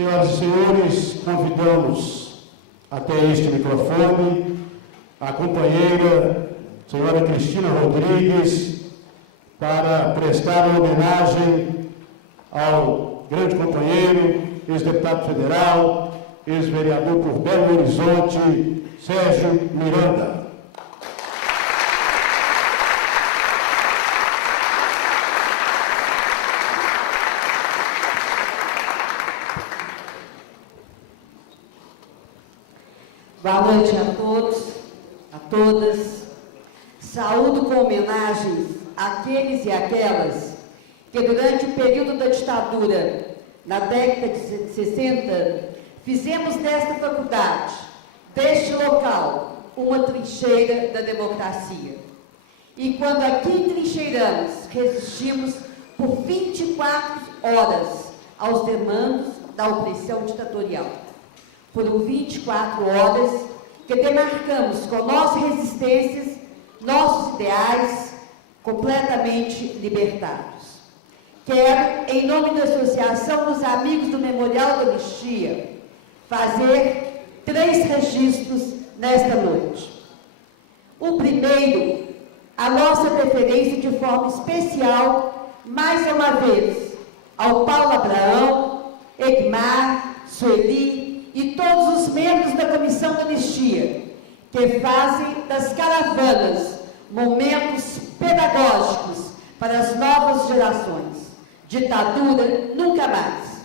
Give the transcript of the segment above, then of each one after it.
Senhoras e senhores, convidamos até este microfone a companheira, senhora Cristina Rodrigues, para prestar uma homenagem ao grande companheiro, ex-deputado federal, ex-vereador por Belo Horizonte, Sérgio Miranda. Boa noite a todos, a todas. Saúdo com homenagens àqueles e aquelas que durante o período da ditadura, na década de 60, fizemos desta faculdade, deste local, uma trincheira da democracia. E quando aqui trincheiramos, resistimos por 24 horas aos demandos da opressão ditatorial. Foram 24 horas que demarcamos com nossas resistências, nossos ideais completamente libertados. Quero, em nome da Associação dos Amigos do Memorial da Anistia, fazer 3 registros nesta noite. O primeiro, a nossa preferência de forma especial, mais uma vez, ao Paulo Abraão, Egmar, Sueli, e todos os membros da Comissão da Anistia, que fazem das caravanas momentos pedagógicos para as novas gerações. Ditadura nunca mais.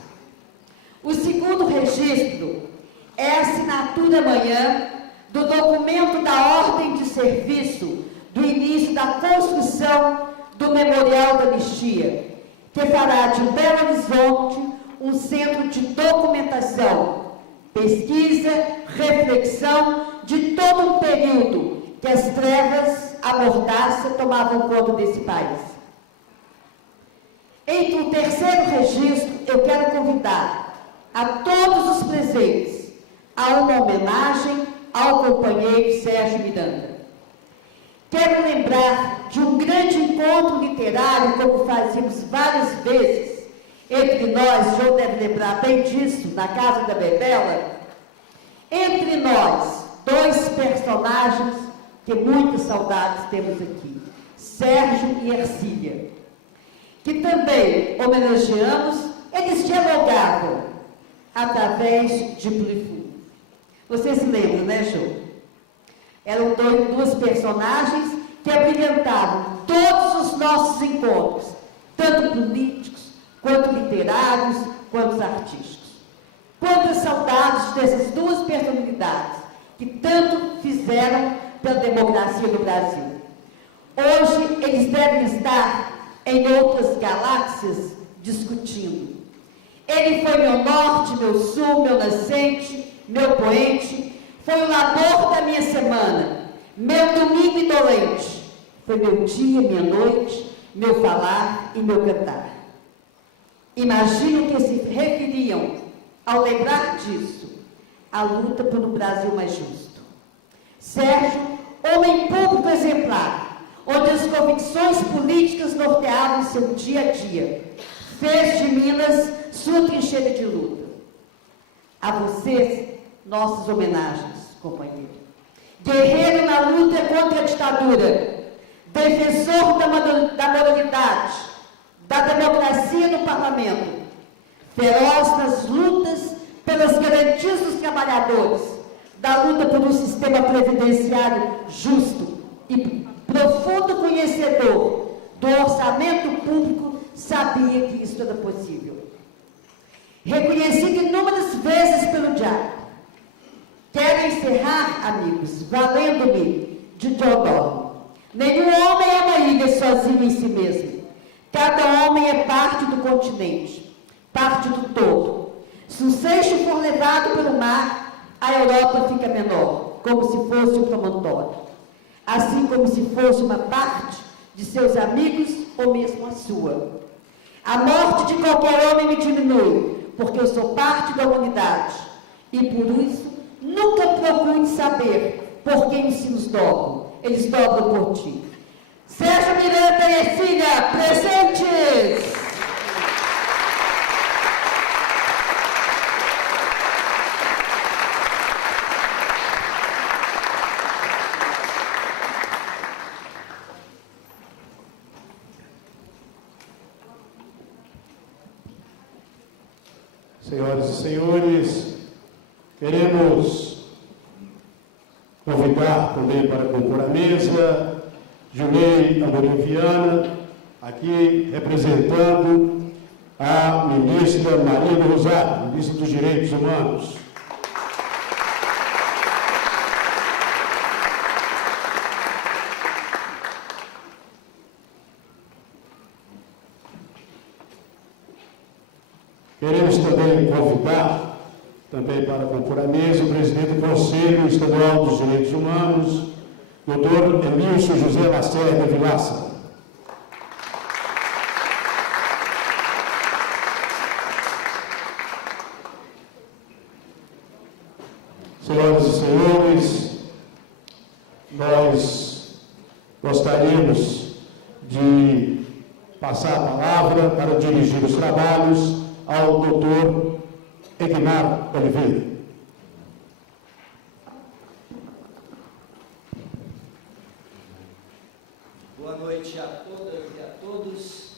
O segundo registro é a assinatura amanhã do documento da ordem de serviço do início da construção do Memorial da Anistia, que fará de Belo Horizonte um centro de documentação, pesquisa, reflexão de todo um período que as trevas, a mordaça tomavam conta desse país. Entre o terceiro registro, eu quero convidar a todos os presentes a uma homenagem ao companheiro Sérgio Miranda. Quero lembrar de um grande encontro literário, como fazíamos várias vezes, entre nós, o João deve lembrar bem disso, na Casa da Bebela, entre nós, 2 personagens que muitas saudades temos aqui, Sérgio e Ercília, que também homenageamos, eles dialogavam através de Plifu. Vocês se lembram, né, João? Eram 2 personagens que abrilhantavam todos os nossos encontros, tanto políticos, quanto literários, quanto artísticos. Quantas saudades dessas 2 personalidades que tanto fizeram pela democracia no Brasil. Hoje eles devem estar em outras galáxias discutindo. Ele foi meu norte, meu sul, meu nascente, meu poente, foi o labor da minha semana, meu domingo indolente, foi meu dia, minha noite, meu falar e meu cantar. Imagino que se referiam, ao lembrar disso, à luta por um Brasil mais justo. Sérgio, homem público exemplar, onde as convicções políticas norteavam seu dia a dia, fez de Minas sua trincheira de luta. A vocês, nossas homenagens, companheiro. Guerreiro na luta contra a ditadura, defensor da moralidade, da democracia no parlamento, feroz nas lutas pelas garantias dos trabalhadores, da luta por um sistema previdenciário justo e profundo conhecedor do orçamento público, sabia que isso era possível. Reconhecido inúmeras vezes pelo diabo. Quero encerrar, amigos, valendo-me de John Donne. Nenhum homem é uma ilha sozinho em si mesmo. Cada homem é parte do continente, parte do todo. Se o seixo for levado pelo mar, a Europa fica menor, como se fosse um promontório. Assim como se fosse uma parte de seus amigos ou mesmo a sua. A morte de qualquer homem me diminui, porque eu sou parte da humanidade. E por isso, nunca procure saber por quem os sinos dobram. Eles dobram por ti. Sérgio Miranda e Ercília, presentes! Senhoras e senhores, queremos convidar também para compor a mesa Julei Amorim Viana, aqui representando a ministra Maria do Rosário, ministra dos Direitos Humanos. Queremos também convidar, também para compor a mesa, o presidente do Conselho Estadual dos Direitos Humanos, doutor Emílcio José Lacerda Vilaça. Senhoras e senhores, nós gostaríamos de passar a palavra para dirigir os trabalhos ao doutor Egnar Oliveira. Boa noite a todas e a todos.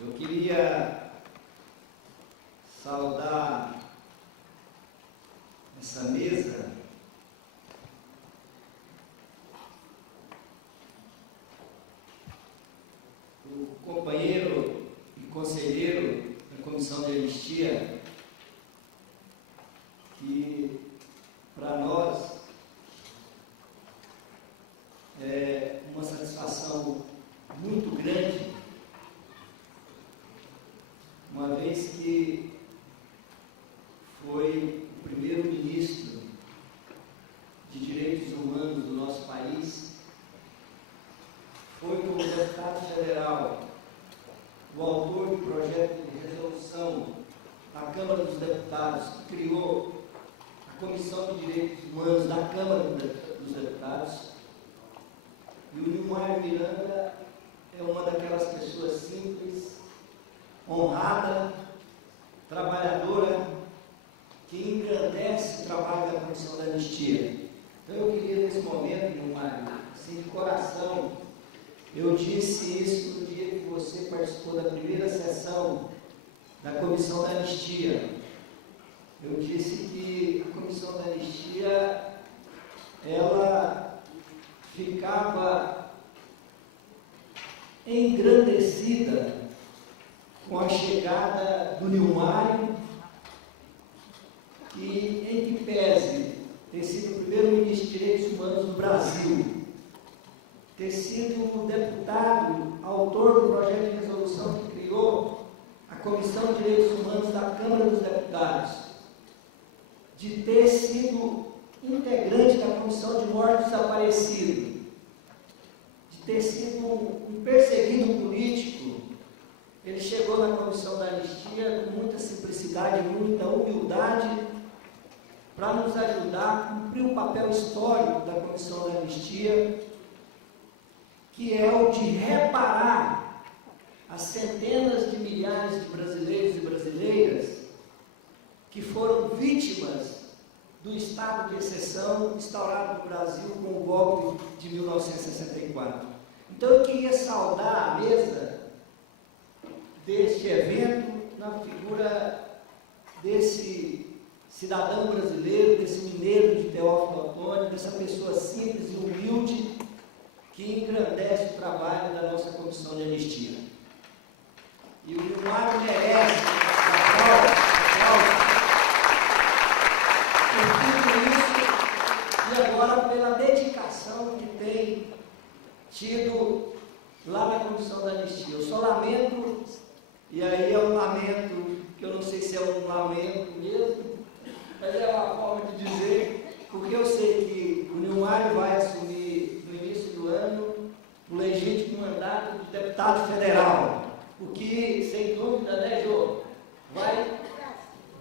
Eu queria saudar essa mesa o companheiro e conselheiro da Comissão de Anistia, que para nós é uma satisfação muito grande, uma vez que foi o primeiro-ministro de Direitos Humanos do nosso país, foi como deputado federal o autor do projeto de resolução da Câmara dos Deputados, que criou a Comissão de Direitos Humanos da Câmara dos Deputados. E o Nilmar Miranda é uma daquelas pessoas simples, honrada, trabalhadora, que engrandece o trabalho da Comissão da Anistia. Então eu queria, nesse momento, Nilmar, assim, de coração, eu disse isso no dia que você participou da primeira sessão da Comissão da Anistia. Eu disse que a Comissão da Anistia, ela ficava engrandecida com a chegada do Nilmar, que, em que pese ter sido o primeiro ministro de Direitos Humanos do Brasil, ter sido o deputado, autor do projeto de resolução que criou a Comissão de Direitos Humanos da Câmara dos Deputados, de ter sido integrante da Comissão de Mortos Desaparecidos, de ter sido um perseguido político. Ele chegou na Comissão da Anistia com muita simplicidade, muita humildade, para nos ajudar a cumprir o papel histórico da Comissão da Anistia, que é o de reparar as centenas de milhares de brasileiros e brasileiras que foram vítimas do estado de exceção instaurado no Brasil com o golpe de 1964. Então eu queria saudar a mesa deste evento na figura desse cidadão brasileiro, desse mineiro de Teófilo Otoni, dessa pessoa simples e humilde que engrandece o trabalho da nossa Comissão de Anistia. E o Nilmar merece aplausos por tudo isso e agora pela dedicação que tem tido lá na Comissão da Anistia. Eu só lamento, e aí é um lamento que eu não sei se é um lamento mesmo, mas é uma forma de dizer, porque eu sei que o Nilmar vai assumir no início do ano o legítimo mandato de deputado federal, o que, sem dúvida, né, Jô, vai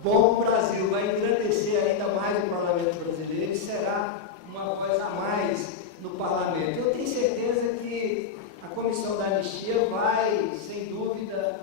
bom para o Brasil, vai engrandecer ainda mais o parlamento brasileiro e será uma voz a mais no parlamento. Eu tenho certeza que a Comissão da Anistia vai, sem dúvida,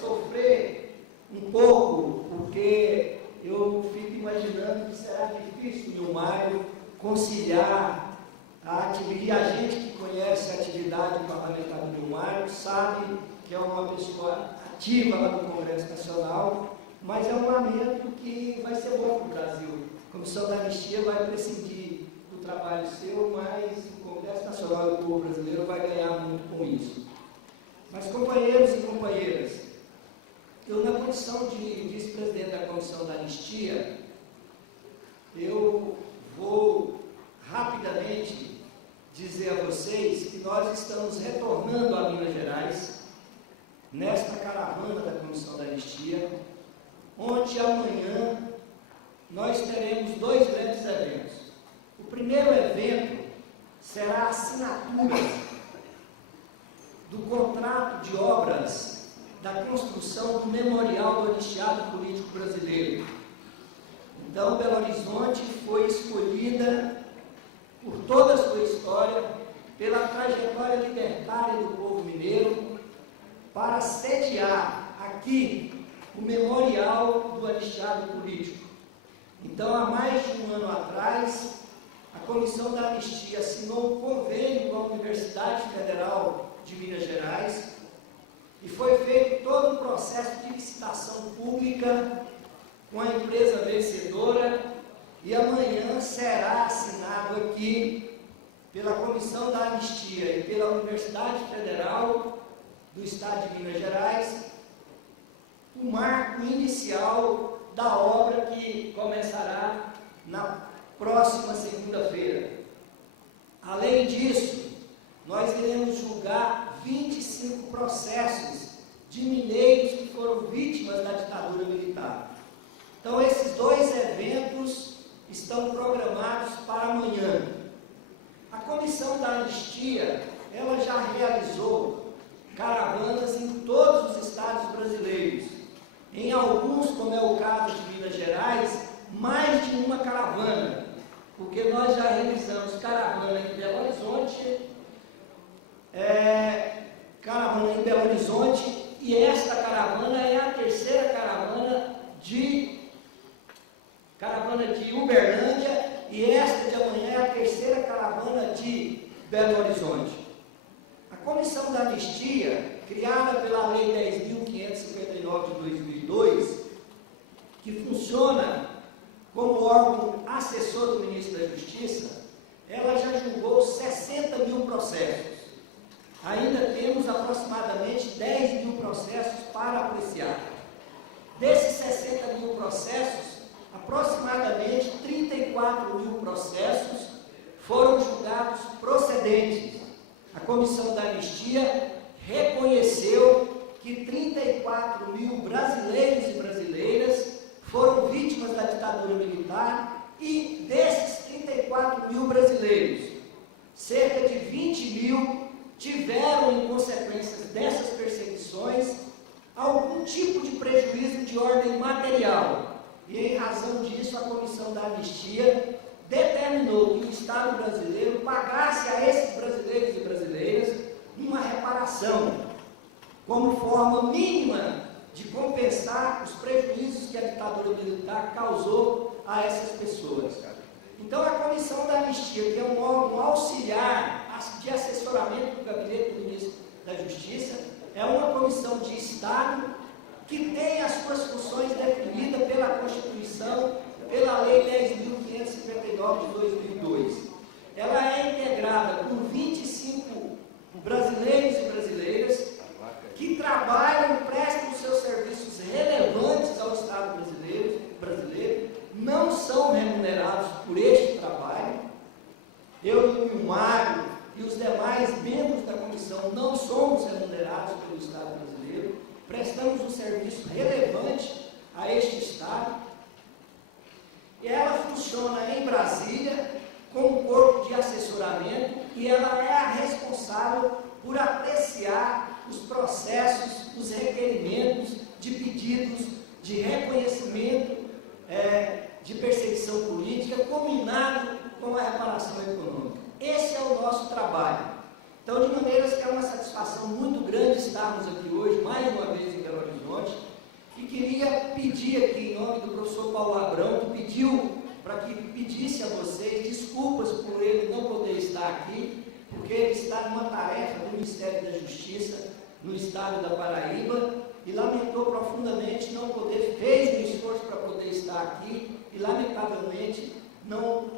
sofrer um pouco, porque eu fico imaginando que será difícil, Nilmar, conciliar a atividade. E a gente que conhece a atividade parlamentar do Nilmar sabe que é uma pessoa ativa lá no Congresso Nacional, mas é um lamento que vai ser bom para o Brasil. A Comissão da Anistia vai prescindir do trabalho seu, mas o Congresso Nacional e o povo brasileiro vai ganhar muito com isso. Mas, companheiros e companheiras, eu, na condição de vice-presidente da Comissão da Anistia, eu vou rapidamente dizer a vocês que nós estamos retornando a Minas Gerais nesta caravana da Comissão da Anistia, onde amanhã nós teremos 2 grandes eventos. O primeiro evento será a assinatura do contrato de obras da construção do Memorial do Anistiado Político Brasileiro. Então, Belo Horizonte foi escolhida por toda a sua história, pela trajetória libertária do povo mineiro, para sediar aqui o Memorial do Anistiado Político. Então, há mais de um ano atrás, a Comissão da Anistia assinou um convênio com a Universidade Federal de Minas Gerais e foi feito todo um processo de licitação pública com a empresa vencedora, e amanhã será assinado aqui pela Comissão da Anistia e pela Universidade Federal do Estado de Minas Gerais o marco inicial da obra que começará na próxima segunda-feira. Além disso, nós iremos julgar 25 processos de mineiros que foram vítimas da ditadura militar. Então, esses 2 eventos estão programados para amanhã. A Comissão da Anistia, ela já realizou caravanas em todos os estados brasileiros. Em alguns, como é o caso de Minas Gerais, mais de uma caravana, porque nós já realizamos caravana em Belo Horizonte, e esta caravana é a terceira caravana de Uberlândia, e esta de amanhã é a terceira caravana de Belo Horizonte. A Comissão da Anistia, criada pela Lei 10.559 de 2002, que funciona como órgão assessor do Ministro da Justiça, ela já julgou 60 mil processos. Ainda temos aproximadamente 10 mil processos para apreciar. Desses 60 mil processos, aproximadamente 34 mil processos foram julgados procedentes. A Comissão da Anistia reconheceu que 34 mil brasileiros e brasileiras foram vítimas da ditadura militar, e desses 34 mil brasileiros, cerca de 20 mil tiveram, em consequência dessas perseguições, algum tipo de prejuízo de ordem material. E, em razão disso, a Comissão da Anistia determinou que o Estado brasileiro pagasse a esses brasileiros e brasileiras uma reparação, como forma mínima de compensar os prejuízos que a ditadura militar causou a essas pessoas. Então, a Comissão da Anistia, que é um órgão auxiliar de assessoramento do Gabinete do Ministro da Justiça, é uma comissão de Estado que tem as suas funções definidas pela Constituição, pela Lei 10.559 de 2002. Ela é integrada por 25 brasileiros e brasileiras que trabalham e prestam seus serviços relevantes ao Estado brasileiro, não são remunerados por este trabalho. Eu e o Mário e os demais membros da comissão não somos remunerados pelo Estado brasileiro, prestamos um serviço relevante a este Estado, e ela funciona em Brasília como um corpo de assessoramento, e ela é a responsável por apreciar os processos, os requerimentos de pedidos de reconhecimento de perseguição política, combinado com a reparação econômica. Esse é o nosso trabalho. Então, de maneiras que é uma satisfação muito grande estarmos aqui hoje, mais uma vez em Belo Horizonte, e queria pedir aqui, em nome do professor Paulo Abrão, que pediu para que pedisse a vocês desculpas por ele não poder estar aqui, porque ele está numa tarefa do Ministério da Justiça, no estado da Paraíba e lamentou profundamente não poder, fez um esforço para poder estar aqui e lamentavelmente não,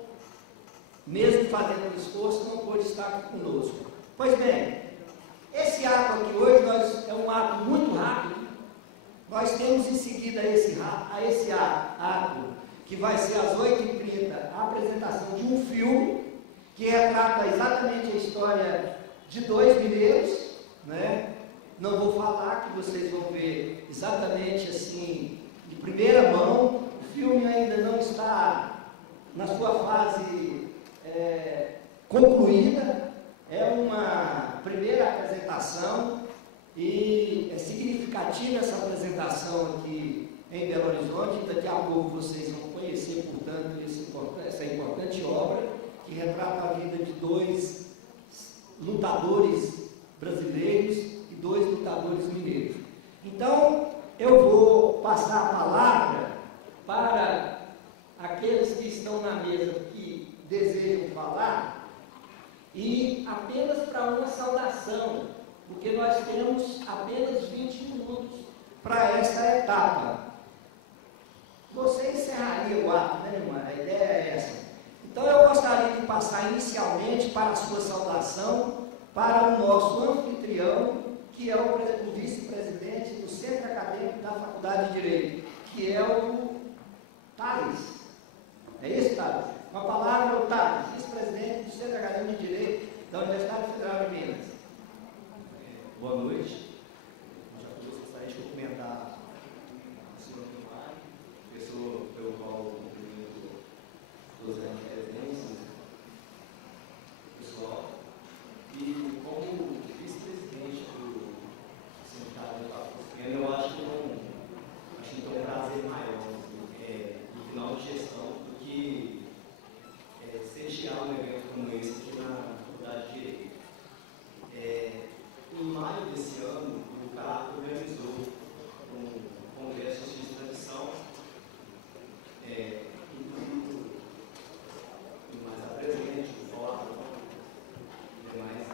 mesmo fazendo um esforço, não pôde estar aqui conosco. Pois bem, esse ato aqui hoje é um ato muito rápido. Nós temos em seguida a esse ato, que vai ser às 8h30, a apresentação de um filme que retrata exatamente a história de dois mineiros, né? Não vou falar, que vocês vão ver exatamente assim, de primeira mão. O filme ainda não está na sua fase concluída, é uma primeira apresentação e é significativa essa apresentação aqui em Belo Horizonte. Daqui a pouco vocês vão conhecer, portanto, essa importante obra que retrata a vida de dois lutadores brasileiros e dois lutadores mineiros. Então, eu vou passar a palavra para aqueles que estão na mesa que desejam falar, e apenas para uma saudação, porque nós temos apenas 20 minutos para essa etapa. Você encerraria o ato, né, irmã? A ideia é essa. Então, eu gostaria de passar inicialmente para a sua saudação para o nosso anfitrião, que é o vice-presidente do Centro Acadêmico da Faculdade de Direito, que é o Thales. É isso, Thales? Uma palavra ao Thales, vice-presidente do Centro Acadêmico de Direito da Universidade Federal de Minas. Boa noite. Eu gostaria de cumprimentar o senhor Mário, pessoa pelo qual eu cumprimento os representantes, pessoal, e como vice-presidente do Sindicato do Papo Pequeno, eu acho que não tem um prazer maior no final de gestão do que sediar um evento como esse aqui na Faculdade de Direito. Em maio desse ano, o CAP organizou um congresso de tradição, mais apresente, o fórum e demais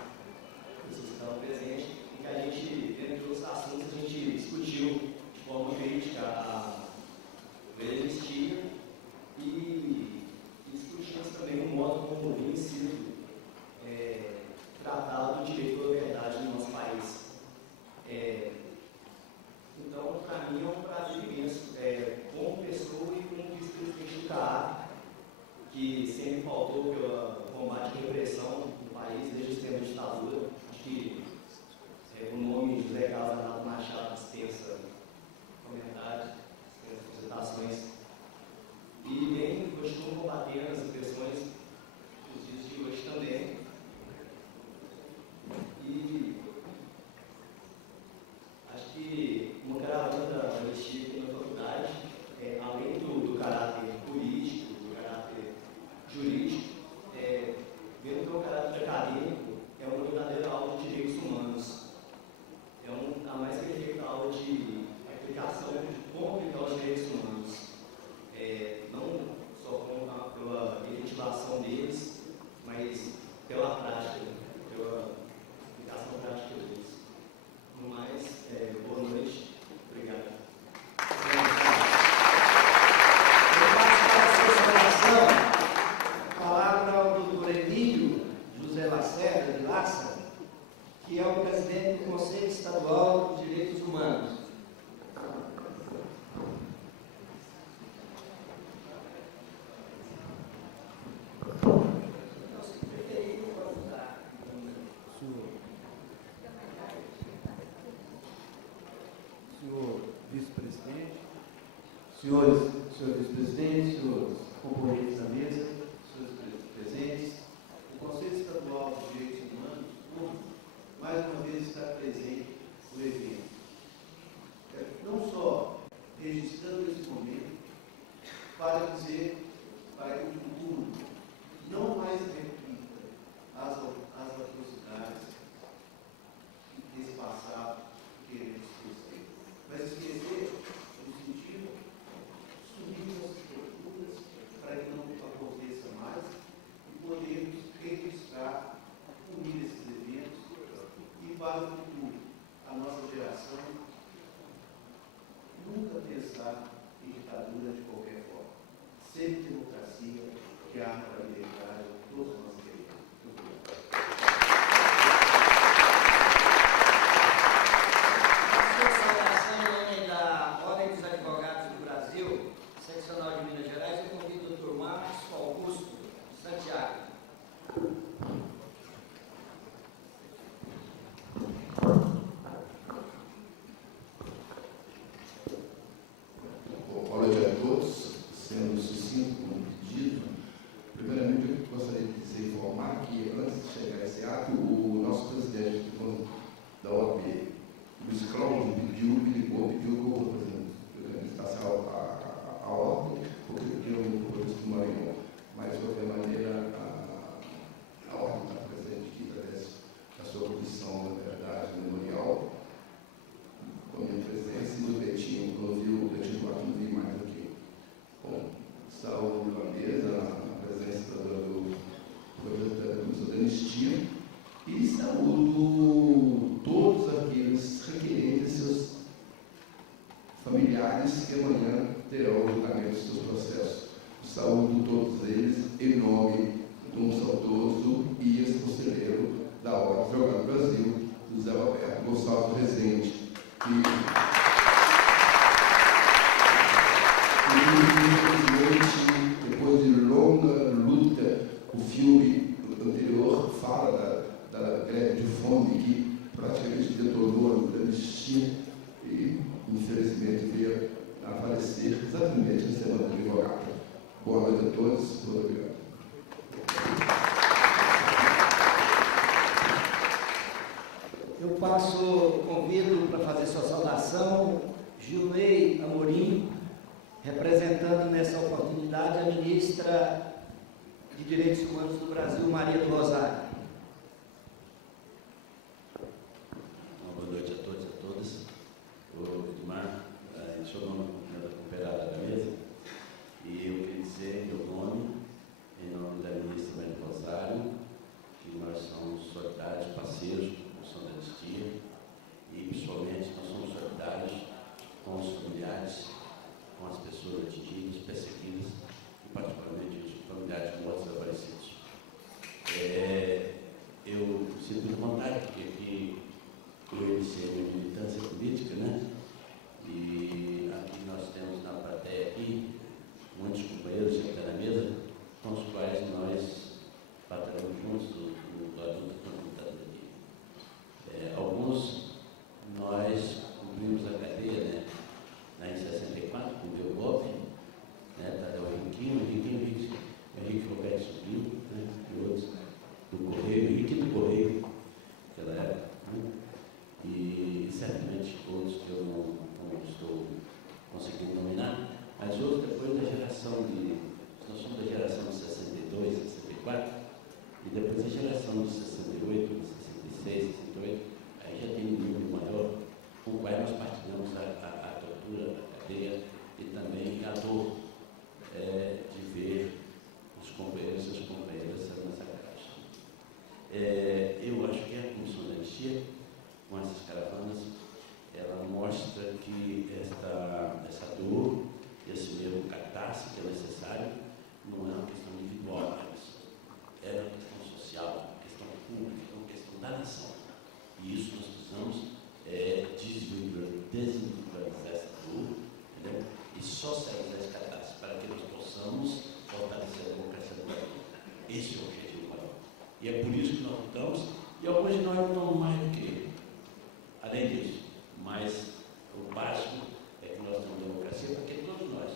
pessoas que estavam presentes, em que a gente, dentro dos assuntos, a gente discutiu de forma crítica a lei de anistia e discutimos também o modo como tem sido tratado o direito à liberdade no nosso país. Então, para mim, é um prazer imenso, como pessoa e como vice-presidente do CAAP, que sempre pautou pelo combate à repressão no país desde os tempos de ditadura. Acho que o nome legal da Renato Machado dispensa comentários, dispensa apresentações. E bem, continuo combatendo as repressões dos dias de hoje também. E acho que uma caravana da anistia aqui na faculdade, além do caráter político, do caráter jurídico, vendo que o caráter acadêmico é uma verdadeira aula de direitos humanos. É a mais perfeita aula de aplicação de como aplicar os direitos humanos. Não só pela efetivação deles, mas pela prática, pela aplicação prática deles. No mais, boa noite. Obrigado. Eu passo para a sua saudação a palavra ao doutor Emílio José Lacerda de Lassa, que é o presidente do Conselho Estadual de Direitos Humanos. Senhor vice-presidente, senhor vice-presidente, senhores componentes da mesa, senhores presentes, o Conselho Estadual de Direitos Humanos, mais uma vez, está presente no evento. Não só registrando esse momento, para dizer para que o futuro não mais repita as atrocidades desse passado que queremos esquecer, mas esquecer no sentido de subir as estruturas para que não aconteça mais e poder familiares que amanhã terão o julgamento dos seus processos. Saúdo todos eles em nome de um saudoso e ex-conselheiro da Ordem Advogada do Brasil, José Roberto Gonçalves Rezende, que infelizmente, depois de longa luta, o filme anterior fala da greve de fome que praticamente detonou a anistia e, infelizmente, veio a falecer exatamente na semana do advogado. Boa noite a todos, muito obrigado. Eu convido para fazer sua saudação Gilney Amorim, representando nessa oportunidade a ministra de Direitos Humanos do Brasil, Maria do Rosário. Boa noite a todos e a todas. O Edmar, em seu nome, cooperada da mesa, e eu queria dizer, em meu nome, em nome da ministra Maria do Rosário, que nós somos solidários, parceiros com a Comissão da Anistia, e, pessoalmente, nós somos solidários com os familiares, com as pessoas atingidas, perseguidas, e particularmente os familiares mortos e desaparecidos. Eu sinto muita vontade, porque aqui eu iniciei minha militância política, né? E aqui nós temos na plateia aqui muitos companheiros que estão na mesa, com os quais nós batalhamos juntos na luta contra a ditadura aqui. Alguns nós cumprimos a cadeia, né? Em 64, com o meu golpe, né? Tadeu Henrique Roberto Sobrinho, né? E outros do Correio, Henrique do Correio, naquela época, né? E certamente outros que eu não estou conseguindo nominar, mas outros depois da geração de. Nós somos da geração de 62, 64, e depois da geração de 68, 66, 68, aí já tem um número maior, com o qual nós partilhamos a tortura, a cadeia e também a dor de ver os companheiros e as companheiras sendo massacrados. Eu acho que a Comissão da Anistia, com essas caravanas, ela mostra que essa dor, esse mesmo catarse que é necessário, não é uma questão individual, mas é uma questão social, uma questão pública, uma questão da nação. E isso nós precisamos desindividualizar essa dor, entendeu? E socializar esse catarse para que nós possamos fortalecer a democracia do Brasil. Esse é o objetivo maior. E é por isso que nós lutamos, e alguns de nós lutamos mais do que além disso. Mas o básico é que nós temos democracia, porque todos nós,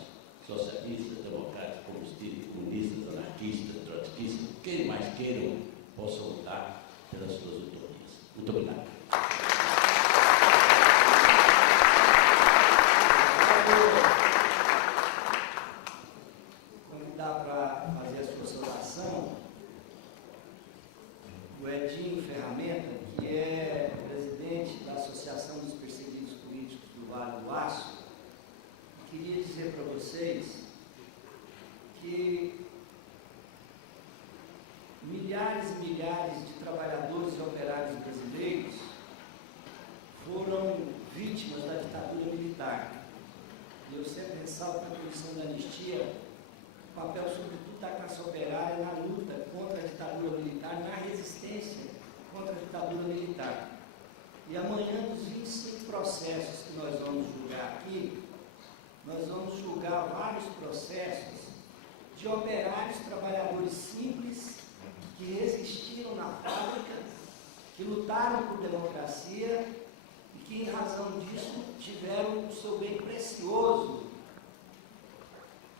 socialistas, democratas, comunistas, anarquistas, trotskistas, quem mais queiram, possam lutar pelas suas utopias. Muito obrigado. Convidar para fazer a sua saudação o Edinho Ferramenta, que é presidente da Associação dos Perseguidos Políticos do Vale do Aço. Queria dizer para vocês que milhares e milhares de trabalhadores e operários brasileiros foram vítimas da ditadura militar. E eu sempre ressalto na Comissão da Anistia o papel, sobretudo, da classe operária na luta contra a ditadura militar, na resistência contra a ditadura militar. E amanhã, dos 25 processos que nós vamos julgar aqui, nós vamos julgar vários processos de operários, trabalhadores simples, que resistiram na fábrica, que lutaram por democracia e que, em razão disso, tiveram o seu bem precioso,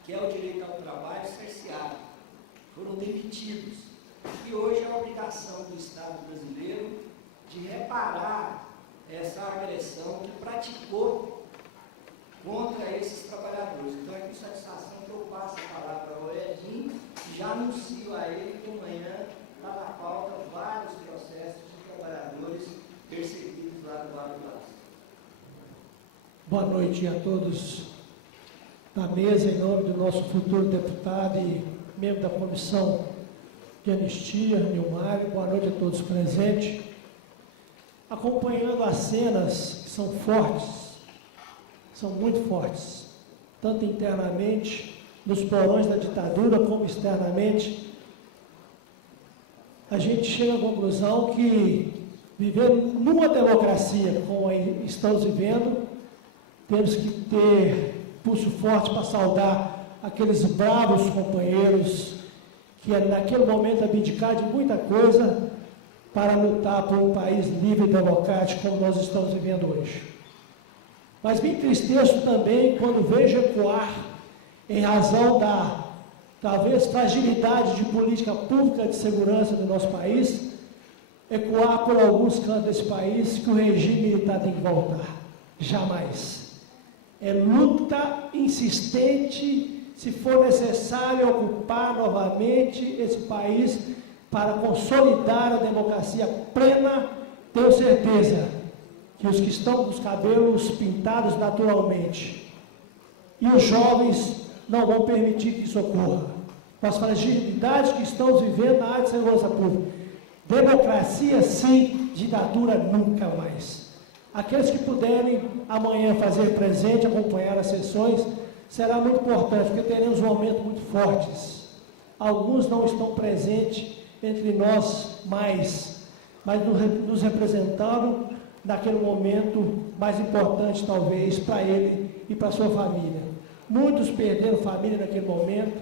que é o direito ao trabalho, cerceado. Foram demitidos. E hoje é a obrigação do Estado brasileiro de reparar essa agressão que praticou contra esses trabalhadores. Então é com satisfação que eu passo a palavra ao Edinho e já anuncio a ele que amanhã está na pauta vários processos de trabalhadores perseguidos lá do Vale do Aço. Boa noite a todos da mesa, em nome do nosso futuro deputado e membro da Comissão de Anistia, Nilmar. Boa noite a todos presentes. Acompanhando as cenas que são fortes, são muito fortes, tanto internamente, nos porões da ditadura, como externamente. A gente chega à conclusão que viver numa democracia como a estamos vivendo, temos que ter pulso forte para saudar aqueles bravos companheiros que naquele momento abdicaram de muita coisa para lutar por um país livre e democrático como nós estamos vivendo hoje. Mas me entristeço também quando vejo ecoar, em razão da, talvez, fragilidade de política pública de segurança do nosso país, ecoar por alguns cantos desse país que o regime militar tem que voltar. Jamais. É luta insistente, se for necessário ocupar novamente esse país para consolidar a democracia plena. Tenho certeza que os que estão com os cabelos pintados naturalmente e os jovens não vão permitir que isso ocorra. Com as fragilidades que estamos vivendo na área de segurança pública. Democracia sim, ditadura nunca mais. Aqueles que puderem amanhã fazer presente, acompanhar as sessões, será muito importante, porque teremos momentos muito fortes. Alguns não estão presentes entre nós mais, mas nos representando naquele momento mais importante, talvez, para ele e para sua família. Muitos perderam família naquele momento,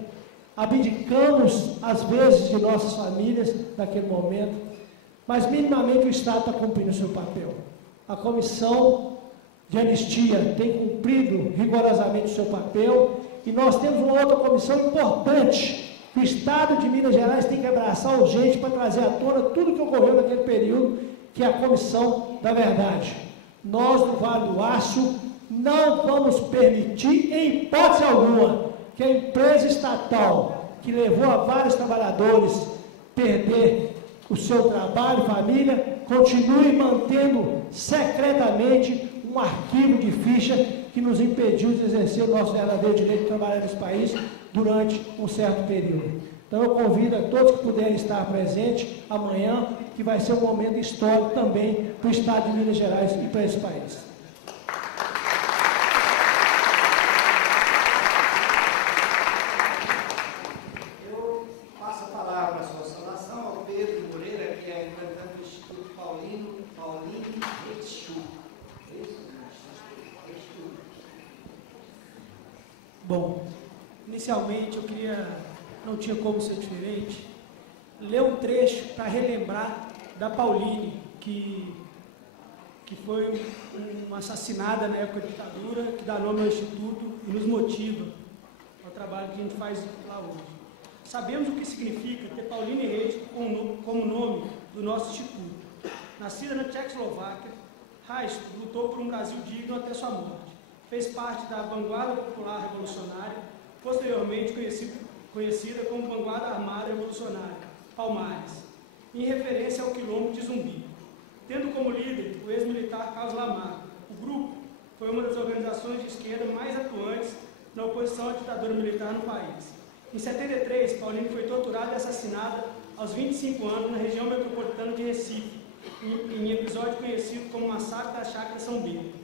abdicamos, às vezes, de nossas famílias naquele momento, mas minimamente o Estado está cumprindo o seu papel. A Comissão de Anistia tem cumprido rigorosamente o seu papel e nós temos uma outra comissão importante, que o Estado de Minas Gerais tem que abraçar urgente para trazer à tona tudo que ocorreu naquele período, que é a Comissão da Verdade. Nós, do Vale do Aço, não vamos permitir, em hipótese alguma, que a empresa estatal, que levou a vários trabalhadores perder o seu trabalho, família, continue mantendo secretamente um arquivo de ficha que nos impediu de exercer o nosso verdadeiro direito de trabalhar nesse país durante um certo período. Então eu convido a todos que puderem estar presentes amanhã, que vai ser um momento histórico também para o Estado de Minas Gerais e para esse país. Bom, inicialmente eu não tinha como ser diferente, ler um trecho para relembrar da Pauline, que foi uma assassinada na época da ditadura, que dá nome ao Instituto e nos motiva ao trabalho que a gente faz lá hoje. Sabemos o que significa ter Pauline Reis como nome do nosso Instituto. Nascida na Tchecoslováquia, Reis lutou por um Brasil digno até sua morte. Fez parte da vanguarda popular revolucionária, posteriormente conhecida como Vanguarda Armada Revolucionária, Palmares, em referência ao Quilombo de Zumbi. Tendo como líder o ex-militar Carlos Lamarck, o grupo foi uma das organizações de esquerda mais atuantes na oposição à ditadura militar no país. Em 73, Pauline foi torturada e assassinada aos 25 anos na região metropolitana de Recife, em episódio conhecido como Massacre da Chácara São Bento.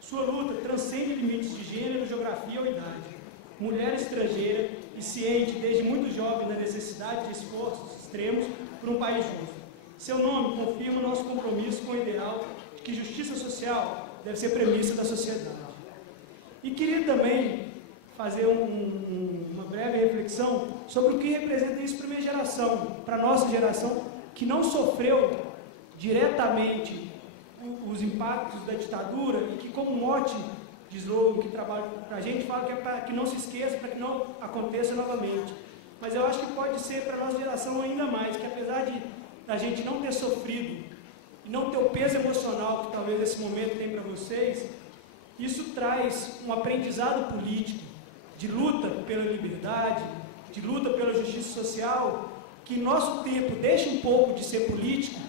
Sua luta transcende limites de gênero, geografia ou idade. Mulher estrangeira e ciente desde muito jovem da necessidade de esforços extremos por um país justo. Seu nome confirma nosso compromisso com o ideal de que justiça social deve ser premissa da sociedade. E queria também fazer uma breve reflexão sobre o que representa isso para a minha geração, para a nossa geração, que não sofreu diretamente os impactos da ditadura e que, como mote de slogan que trabalha para a gente, fala que é para que não se esqueça, para que não aconteça novamente. Mas eu acho que pode ser para a nossa geração ainda mais, que apesar de a gente não ter sofrido e não ter o peso emocional que talvez esse momento tem para vocês, isso traz um aprendizado político de luta pela liberdade, de luta pela justiça social, que em nosso tempo deixa um pouco de ser político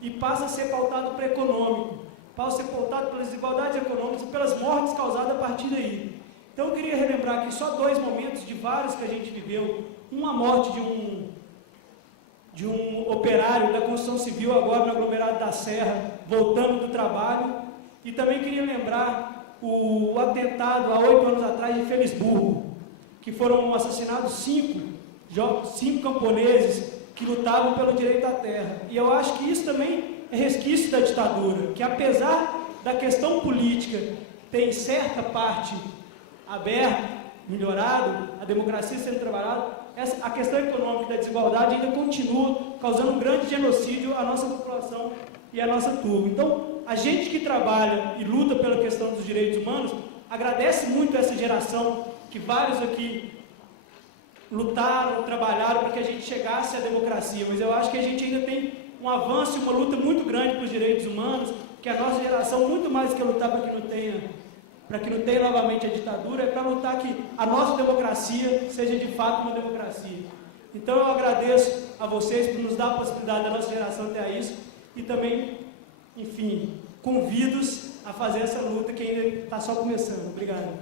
e passa a ser pautado para econômico, passa a ser pautado pelas desigualdades econômicas e pelas mortes causadas a partir daí. Então eu queria relembrar aqui só 2 momentos de vários que a gente viveu. Uma morte de um operário da construção civil agora no aglomerado da Serra, voltando do trabalho, e também queria lembrar o atentado há 8 anos atrás em Felisburgo, que foram assassinados 5 camponeses que lutavam pelo direito à terra. E eu acho que isso também é resquício da ditadura, que apesar da questão política ter em certa parte aberta, melhorado, a democracia sendo trabalhada, a questão econômica da desigualdade ainda continua causando um grande genocídio à nossa população e à nossa turma. Então, a gente que trabalha e luta pela questão dos direitos humanos, agradece muito essa geração, que vários aqui lutaram, trabalharam para que a gente chegasse à democracia, mas eu acho que a gente ainda tem um avanço e uma luta muito grande para os direitos humanos, que a nossa geração, muito mais que lutar para que não tenha novamente a ditadura, é para lutar que a nossa democracia seja de fato uma democracia. Então eu agradeço a vocês por nos dar a possibilidade da nossa geração ter isso, e também, enfim, convido-os a fazer essa luta que ainda está só começando. Obrigado.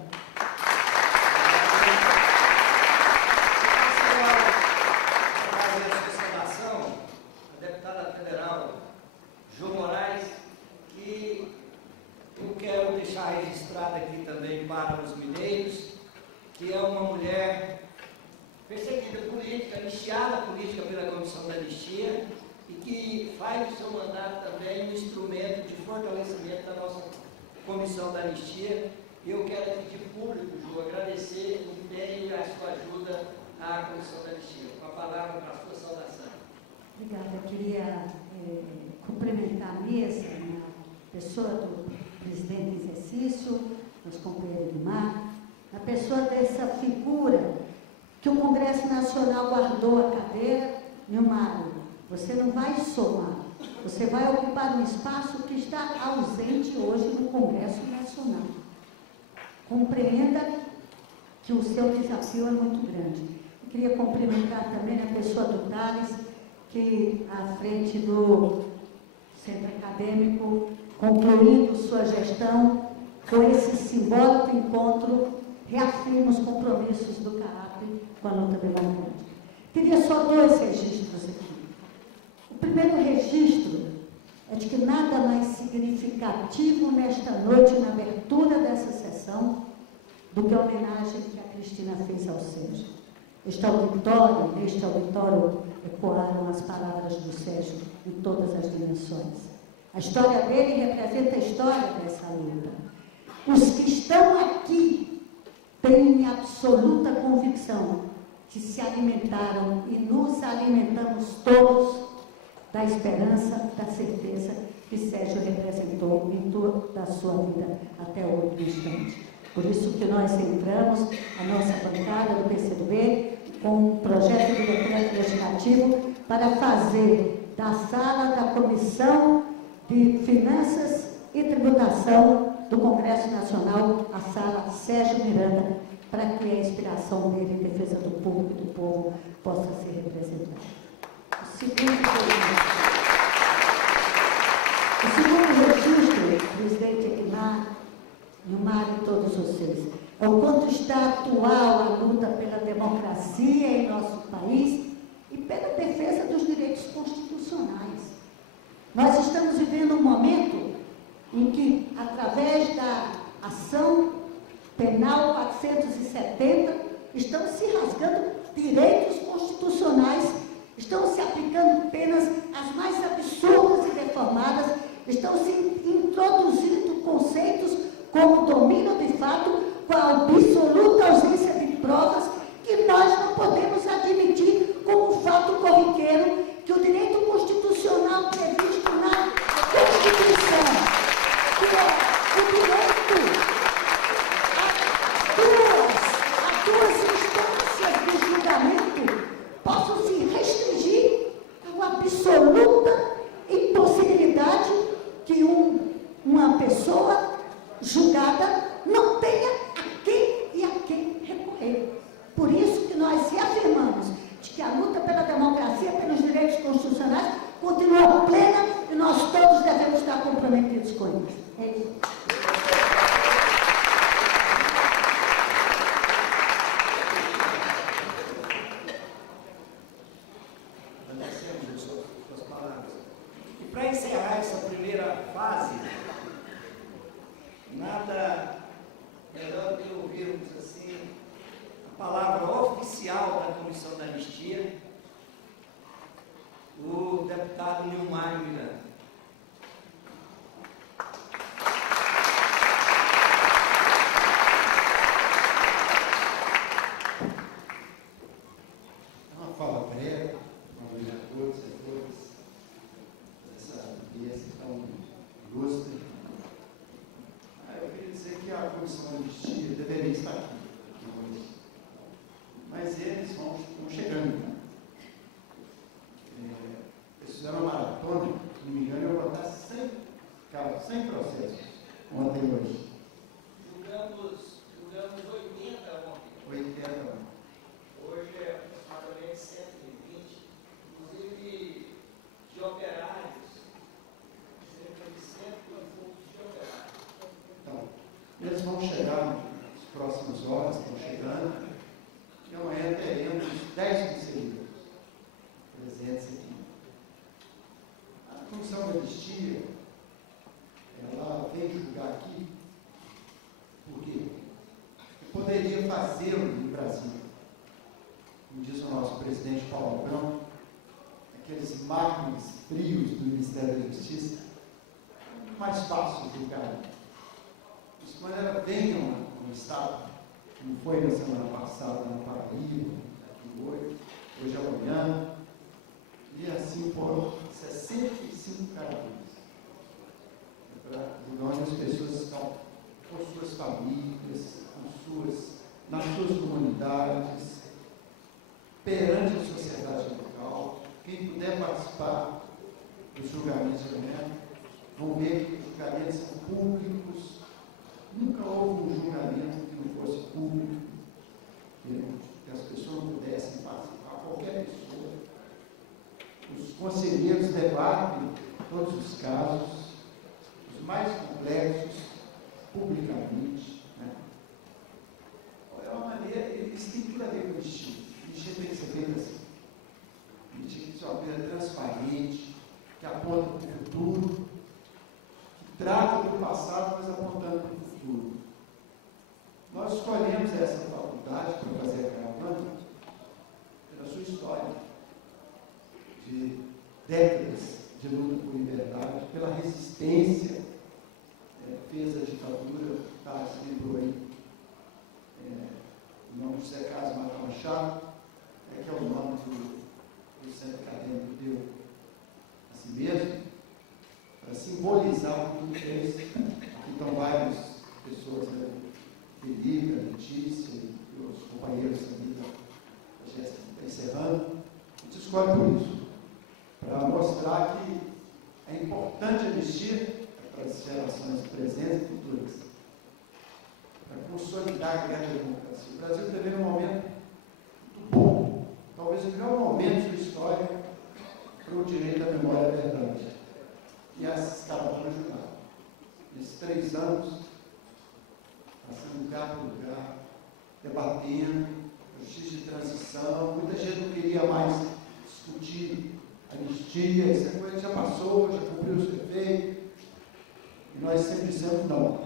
A deputada federal Jo Moraes, que eu quero deixar registrado aqui também para os mineiros, que é uma mulher perseguida política, anistiada política pela Comissão da Anistia, e que faz do seu mandato também um instrumento de fortalecimento da nossa Comissão da Anistia. Eu quero pedir público, Ju, agradecer o empenho e a sua ajuda à Comissão da Anistia. Com a palavra para a sua saudação. Obrigada. Eu queria cumprimentar a mesa, a pessoa do presidente em exercício, nosso companheiro Edmar, a pessoa dessa figura que o Congresso Nacional guardou a cadeira. Nilmar, você não vai somar, você vai ocupar um espaço que está ausente hoje no Congresso Nacional. Compreenda que o seu desafio é muito grande. Eu queria cumprimentar também a pessoa do Thales, que à frente do Centro Acadêmico, concluindo sua gestão, com esse simbólico encontro, reafirma os compromissos do CAAP com a luta democrática. Teria só 2 registros aqui. O primeiro registro é de que nada mais significativo nesta noite, na abertura dessa sessão, do que a homenagem que a Cristina fez ao Sérgio. Neste auditório, ecoaram as palavras do Sérgio em todas as dimensões. A história dele representa a história dessa luta. Os que estão aqui têm absoluta convicção que se alimentaram e nos alimentamos todos da esperança, da certeza que Sérgio representou em toda a sua vida até o último instante. Por isso que nós entramos, a nossa bancada do PCdoB, com um projeto de decreto legislativo para fazer da sala da Comissão de Finanças e Tributação do Congresso Nacional a sala Sérgio Miranda, para que a inspiração dele em defesa do público e do povo possa ser representada. O segundo registro, presidente Edmar, Nilmar e todos vocês, é o quanto está atual a luta pela democracia em nosso país e pela defesa dos direitos constitucionais. Nós estamos vivendo um momento em que, através da ação penal 470, estão se rasgando direitos constitucionais, estão se aplicando penas as mais absurdas e deformadas, estão se introduzindo conceitos como domínio de fato, com a absoluta ausência de provas, que nós não podemos admitir como fato corriqueiro, que o direito constitucional previsto na Constituição, que é o direito a duas instâncias de julgamento, possam se restringir a uma absoluta impossibilidade que uma pessoa julgada deputado Nilmar Miranda. Uma fala breve, uma vez a todos e a todas, essa audiência tão ilustre. Eu queria dizer que a Comissão de Anistia deveria estar aqui hoje, mas eles vão chegando. Eles fizeram uma maratona, se não me engano, eu vou botar 100 processos ontem e hoje. Julgamos 80 ontem. 80. Hoje é aproximadamente 120, inclusive de operários, cerca de 100 de operários. Então, eles vão chegar nas próximas horas, estão chegando, e amanhã teremos 10 conselheiros presentes aqui. A Comissão de Anistia, ela veio julgar aqui, por quê? Porque poderia fazê-lo no Brasil. Como diz o nosso presidente Paulo Abrão, aqueles mármores frios do Ministério da Justiça, é mais fácil julgar. Mas quando ela venha no Estado, como foi na semana passada na Paraíba, aqui hoje amanhã, e assim por 65 cargos, para julgar onde as pessoas estão com suas famílias, nas suas comunidades, perante a sociedade local. Quem puder participar dos julgamentos vão ver que os julgamentos são públicos. Nunca houve um julgamento que não fosse público, que as pessoas não pudessem participar, qualquer pessoa. Os conselheiros debatem todos os casos, os mais complexos, publicamente. É uma maneira, isso tem tudo a ver com o anistia. A anistia tem que ser feita assim. A anistia tem que ser uma coisa transparente, que aponta para o futuro, que trata do passado, mas apontando para o futuro. Nós escolhemos essa faculdade para fazer a caravana pela sua história de décadas de luta por liberdade, pela resistência que fez a ditadura, está escrito aí. O nome de José Carlos Mata Machado, que é o nome do centro acadêmico deu a si mesmo, para simbolizar o que fez. Aqui estão várias pessoas, Felipe, a Letícia e os companheiros ali da Jéssica que está encerrando. A gente escolhe por isso, para mostrar que é importante a anistia para as gerações presentes e futuras, para consolidar a grande democracia. O Brasil está vivendo um momento muito bom, talvez o melhor momento da história para o direito à memória da verdade. E essas caravanas ajudaram. Nesses 3 anos, passando lugar por lugar, debatendo, justiça de transição, muita gente não queria mais discutir anistia, essa coisa já passou, já cumpriu o seu efeito, e nós sempre dizemos não.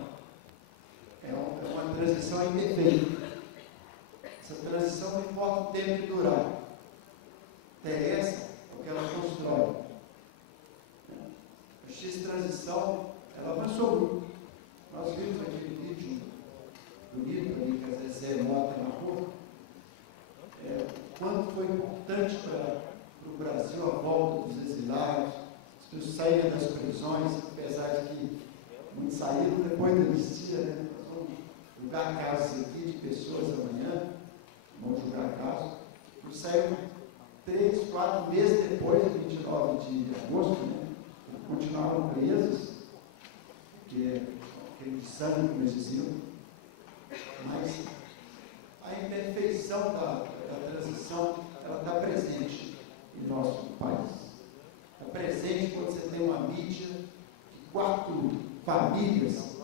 É uma transição imperfeita. Essa transição não importa o tempo que durar. Interessa o que ela constrói. A justiça de transição, ela avançou muito. Nós vimos aquele vídeo bonito ali, que às vezes é nota na rua, quanto foi importante para o Brasil a volta dos exilados, as pessoas saíram das prisões, apesar de que muitos saíram depois da anistia, né? Nós vamos julgar casos aqui de pessoas amanhã, vamos julgar casos, eles saíram 3, 4 meses depois, 29 de agosto, né? Continuaram presos, porque aquele sangue que nós dizíamos, mas a imperfeição da transição, ela está presente em nosso país. Está presente quando você tem uma mídia que 4 famílias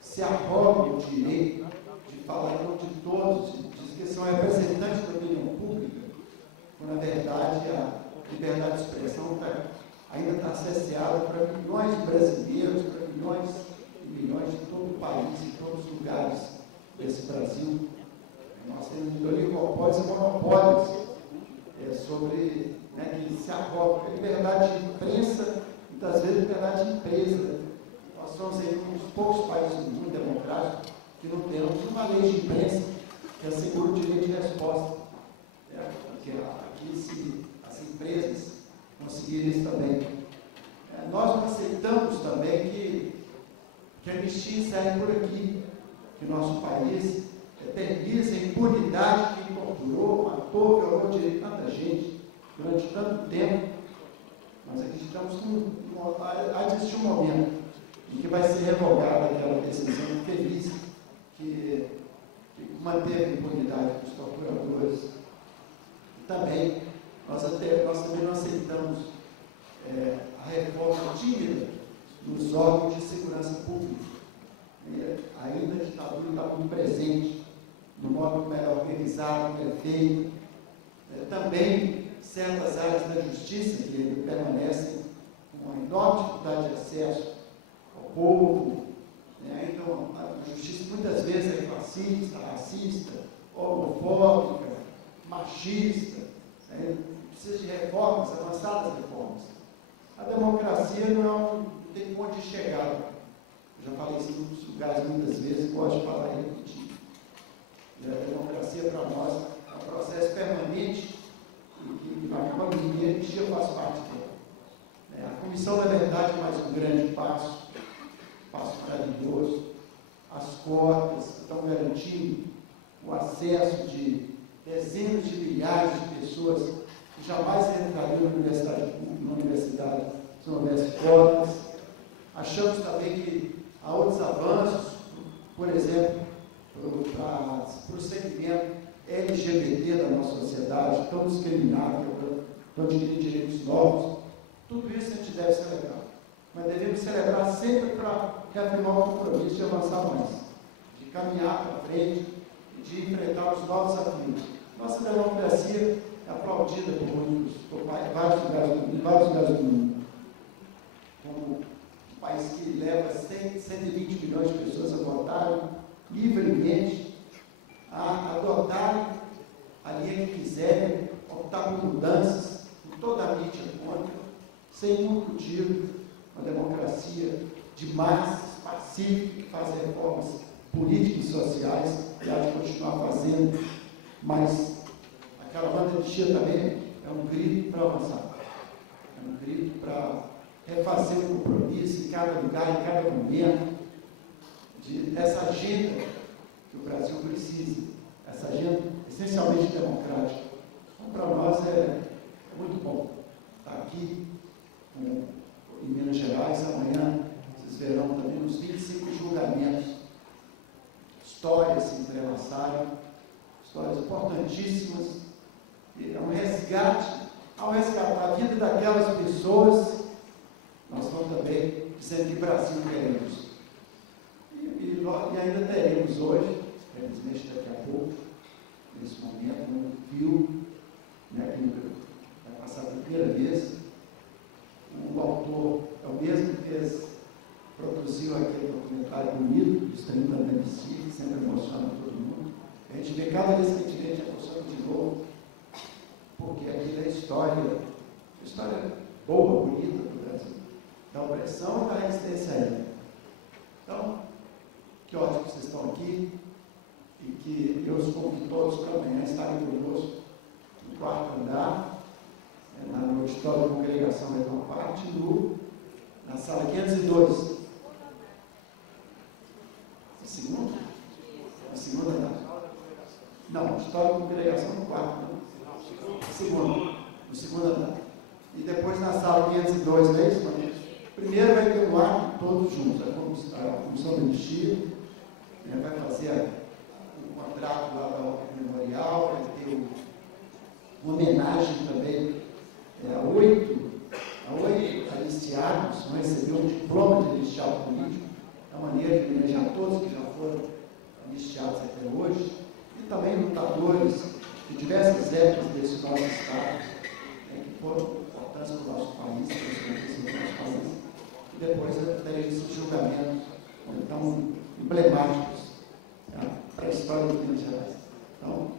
se arrogam o direito de falar em nome de todos, diz que são representantes da opinião pública, quando na verdade a liberdade de expressão ainda está cerceada para milhões de brasileiros, para milhões e milhões de todo o país, em todos os lugares desse Brasil. Nós temos oligopólios e monopólios sobre né, que se arroga. Liberdade de imprensa, muitas vezes liberdade de empresa. Nós somos aí um dos poucos países do mundo democrático que não temos uma lei de imprensa que assegura o direito de resposta. Porque aqui, se as empresas conseguirem isso também. Nós não aceitamos também que a anistia encerre por aqui, que nosso país eternize a impunidade que torturou, matou, violou o direito de tanta gente durante tanto tempo. Nós acreditamos que há de existir um momento em que vai ser revogada aquela decisão infeliz que manteve a impunidade dos torturadores. Também, nós também não aceitamos a reforma tímida nos órgãos de segurança pública. Ainda a ditadura está muito presente no modo como é organizado, como é feito. Também certas áreas da justiça que permanecem com uma enorme dificuldade de acesso ao povo. Então, a justiça muitas vezes é fascista, racista, homofóbica, machista, precisa de reformas, avançadas reformas. A democracia não tem ponto de chegada. Eu já falei isso em muitos lugares muitas vezes, gosto de falar e repetir. E a democracia para nós é um processo permanente e que acaba e a anistia faz parte dela. A Comissão da Verdade é mais um grande passo maravilhoso. As cotas estão garantindo o acesso de dezenas de milhares de pessoas que jamais entrariam na universidade pública, na universidade, se não houvesse cotas. Achamos também que há outros avanços, por exemplo, para o segmento LGBT da nossa sociedade, tão discriminado, tão adquirindo direitos novos. Tudo isso a gente deve celebrar. Mas devemos celebrar sempre para reafirmar o compromisso de avançar mais, de caminhar para frente e de enfrentar os novos desafios. Nossa democracia é aplaudida por vários lugares do mundo, como um país que leva 120 milhões de pessoas a votarem livremente, a adotarem a linha que quiserem, optar por mudanças, com toda a mídia contra, sem muito motivo. Uma democracia de massas, pacífica, que faz reformas políticas e sociais, e há de continuar fazendo, mas a caravana de anistia também é um grito para avançar, é um grito para refazer o compromisso em cada lugar, em cada momento, dessa agenda que o Brasil precisa, essa agenda essencialmente democrática. Então, para nós é muito bom estar aqui em Minas Gerais. Amanhã vocês verão também uns 25 julgamentos, histórias se entrelaçaram, histórias importantíssimas. É um resgate, ao resgatar a vida daquelas pessoas, nós estamos também dizendo que Brasil queremos. E ainda teremos hoje, infelizmente daqui a pouco, nesse momento, um filme, né, que vai passar pela primeira vez. O autor é o mesmo que produziu aquele documentário bonito, dos 30 anos da anistia, que sempre emociona todo mundo. A gente vê cada vez que a gente vê, a gente emociona de novo, porque aquilo é história boa, bonita do Brasil, da opressão e da resistência a ela. Então, que ótimo que vocês estão aqui e que eu os convido todos para amanhã estarem conosco no quarto andar, no auditório da congregação da Tua Parte, na sala 502. A segunda andar. Não, auditório da congregação no quarto, no segundo andar. E depois na sala 502, não é isso? Primeiro vai ter um ato todos juntos, a comissão da anistia, vai fazer um contrato lá da obra memorial, vai ter uma homenagem também a oito aliciados, vão receber um diploma de aliciado político, é uma maneira de homenagear todos que já foram aliciados até hoje, e também lutadores de diversas épocas desse nosso Estado, que foram importantes para o nosso país, para o nosso país. E depois teremos esses julgamentos, tão emblemáticos para a história de Minas Gerais. Então,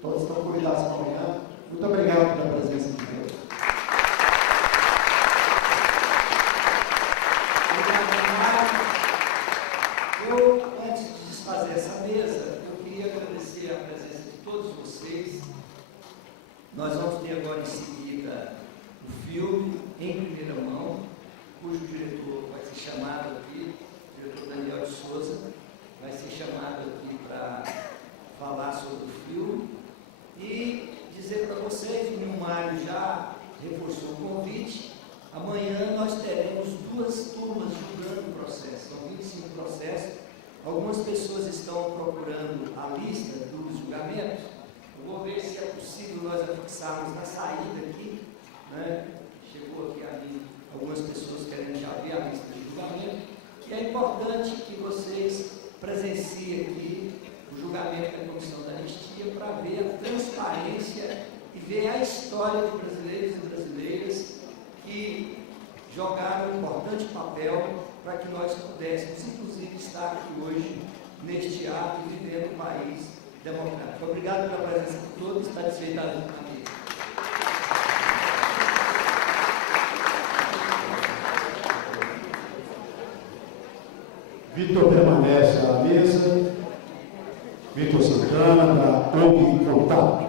todos estão convidados para amanhã. Muito obrigado pela presença de todos. queria agradecer a presença de todos vocês. Nós vamos ter agora em seguida o filme em primeira mão, cujo diretor vai ser chamado aqui, o diretor Daniel de Souza, vai ser chamado aqui para falar sobre o filme. E dizer para vocês, o Nilmário já reforçou o convite, amanhã nós teremos 2 turmas julgando o processo, são 25 processos. Algumas pessoas estão procurando a lista dos julgamentos. Eu vou ver se é possível nós afixarmos na saída aqui, né? Chegou aqui a mim algumas pessoas querendo já ver a lista de julgamento, e é importante que vocês presenciem aqui o julgamento da Comissão da Anistia para ver a transparência e ver a história de brasileiros e brasileiras que jogaram um importante papel para que nós pudéssemos, inclusive, estar aqui hoje neste ato e vivendo um país democrático. Obrigado pela presença de todos, está desfeita a mesa. Vitor permanece à mesa. Vitor Santana, da ONG Contato.